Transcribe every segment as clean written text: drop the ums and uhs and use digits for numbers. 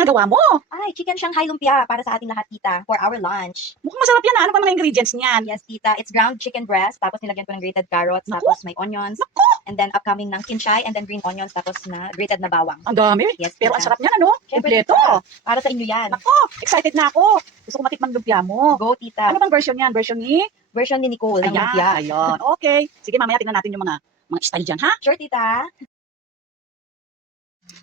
ginagawa mo? Ay, chicken Shanghai lumpia para sa ating lahat, tita, for our lunch. Mukhang masarap yan. Ano ba mga ingredients niyan? Yes, tita, it's ground chicken breast, tapos nilagyan ko ng grated carrots, Naku! tapos may onions, and then upcoming ng kinchay, and then green onions, tapos na grated na bawang. Ang dami. Yes, Pero ang tita. sarap niyan, ano? Syempre, Kompleto. tita, para sa inyo yan. Nako, excited na ako. Gusto ko matikman lumpia mo. Go, tita. Ano bang version yan? Version ni? Version ni Nicole ng lumpia. Ayun. Okay. Sige, mamaya tingnan natin yung mga style dyan, ha? Sure, tita.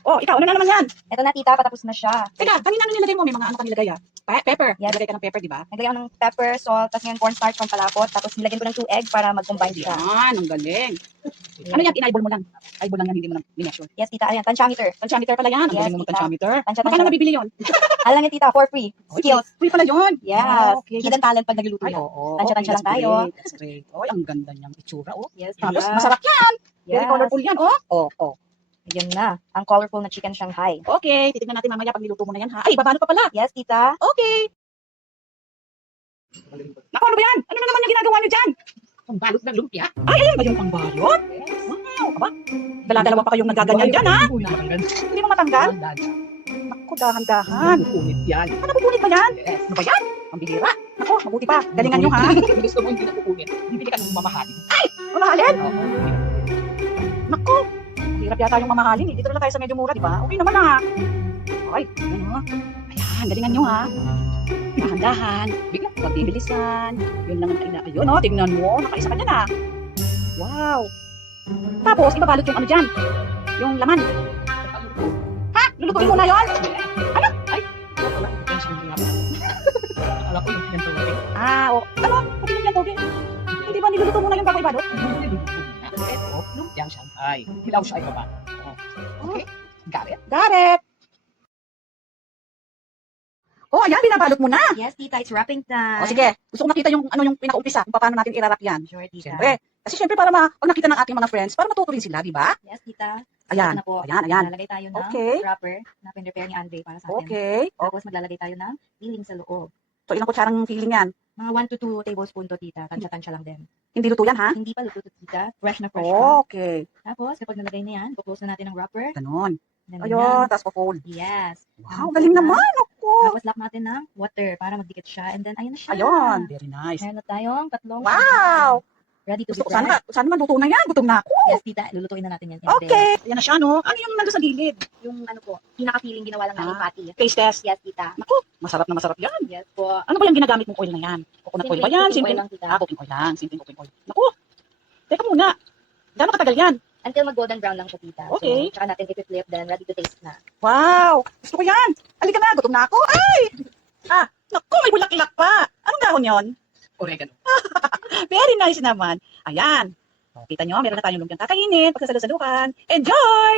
Oh, ikaw, ano na naman yan? Ito na, tita, patapos na siya. Teka, kanina ano nilagay mo? May mga ano kang nilagay, ah? Pepper. Yes. Nilagay ka ng pepper, di ba? Naglagay ako ng pepper, salt, tapos ngayon cornstarch, pampalapot, tapos nilagyan ko ng 2 egg para mag-combine siya. Yan, ang galing. Ano yan? In-eyeball mo lang. Eyeball lang yan, hindi mo na minessure. Yes, tita, ayan, tansyameter. Tansyameter pala yan. Ang Yes, galing mo tita. mag-tansyameter. Tansya, Magkano tansya. nabibili yun? Alam lang yan, tita, for free. Skills. Free pala yun. Yes. Okay. Hidden talent pag nagluluto Ay, yan. oo. Tansya-tansya Okay, lang tayo. That's great. Oy, ang ganda niyang itsura, oh. Yes, Tapos, tita. masarap yan. Very Yes. colorful yan, oh. Oh, oh. Ayan na, ang colorful na chicken Shanghai. Okay, titignan natin mamaya pag niluto mo na yan, ha? Ay, babano pa pala. Yes, tita. Okay. Naku, ano ba yan? Ano na naman yung ginagawa niyo dyan? Pangbalot ng lumpia. Ay, ayan ba yung pangbalot? Wow, aba. Dala-dalawa pa kayong nagaganyan dyan, ha? Hindi mo matanggal? Naku, dahan-dahan. Punit yan. Ano, pupunit ba yan? Yes. Ano ba yan? Ang bihira. Naku, mabuti pa. Galingan nyo, ha? Kung gusto mo hindi na pupunit, bibili ka ng mamahalin. Mamahalin? Oo. Naku, hirap yata yung mamahalin. Dito na tayo sa medyo mura, di ba? Okay naman, ha? Ay, ayan, ha? Ayan, galingan nyo, ha? Dahan-dahan. Bigla, pagbibilisan. Yun lang ang ayun, oh. Tingnan mo. Nakaisa ka dyan, ha? Wow. Tapos, ibabalot yung ano dyan. Yung laman. Ha? Lulutuin mo na yun? Wala. Yan siyang mga Akala ko yung pinantuloy. Ah, o. Ano? Pati yung toge. Hindi ba niluluto mo na yung bago ibalot? Ito, lumpiang Shanghai. Hilaw siya ay baba. Okay. Got it? Got it. Oh, ayan, binabalot mo na. Yes, tita, it's wrapping time. O sige, gusto ko makita yung ano yung pinaka-umpisa kung paano natin i-wrap yan. Sure, tita. Siyempre. Kasi siyempre para pag nakita ng ating mga friends, para matuto rin sila, di ba? Yes, tita. Ayan. Ito na po. Ayan, ayan. Maglalagay tayo ng Okay. wrapper na pinrepare ni Andre para sa atin. Okay. O, Tapos maglalagay tayo ng filling sa loob. so ilang kutsarang feeling yan? Mga 1 to 2 tablespoon to, tita. Tansya-tansya lang din. Hindi luto yan, ha? Hindi pa luto to, tita. Fresh na fresh pa. Okay. Tapos, kapag nalagay na yan, close na natin ang wrapper. Ganon. Then, Ayun, ganyan. tapos pa-fold. Yes. Wow, galing naman. Ako. Tapos lock natin ng water para magdikit siya. And then, ayun na siya. Ayun. Very nice. Meron na tayong tatlong. Wow. Ready to Gusto be ko fried. sana man luto na yan. Gutom na ako. Yes, tita. Lulutuin na natin yan. in a day. Okay. Yan na siya, no? Ano yung nandun sa gilid? Yung ano po, pinaka-feeling ginawa lang namin Ah. patty. Taste test. Yes, tita. Naku, masarap na masarap yan. Yes po. Ano ba yung ginagamit mong oil na yan? Coconut oil ba yan? Cooking oil Simple. lang, tita. Cooking oil lang. Simple cooking oil. Naku, teka muna. Gano'ng katagal yan? Until mag-golden brown lang siya, tita. Okay. So, tsaka natin i-flip, then ready to taste na. Wow! Gusto ko yan! Halika na, gutom na ako! Ay! Ah, naku, may bulaklak pa! Anong dahon yon? Oregano. Very nice naman. Ayan. O, kita nyo, meron na tayong lumpiang kakainin, pagsasalusalukan. Enjoy!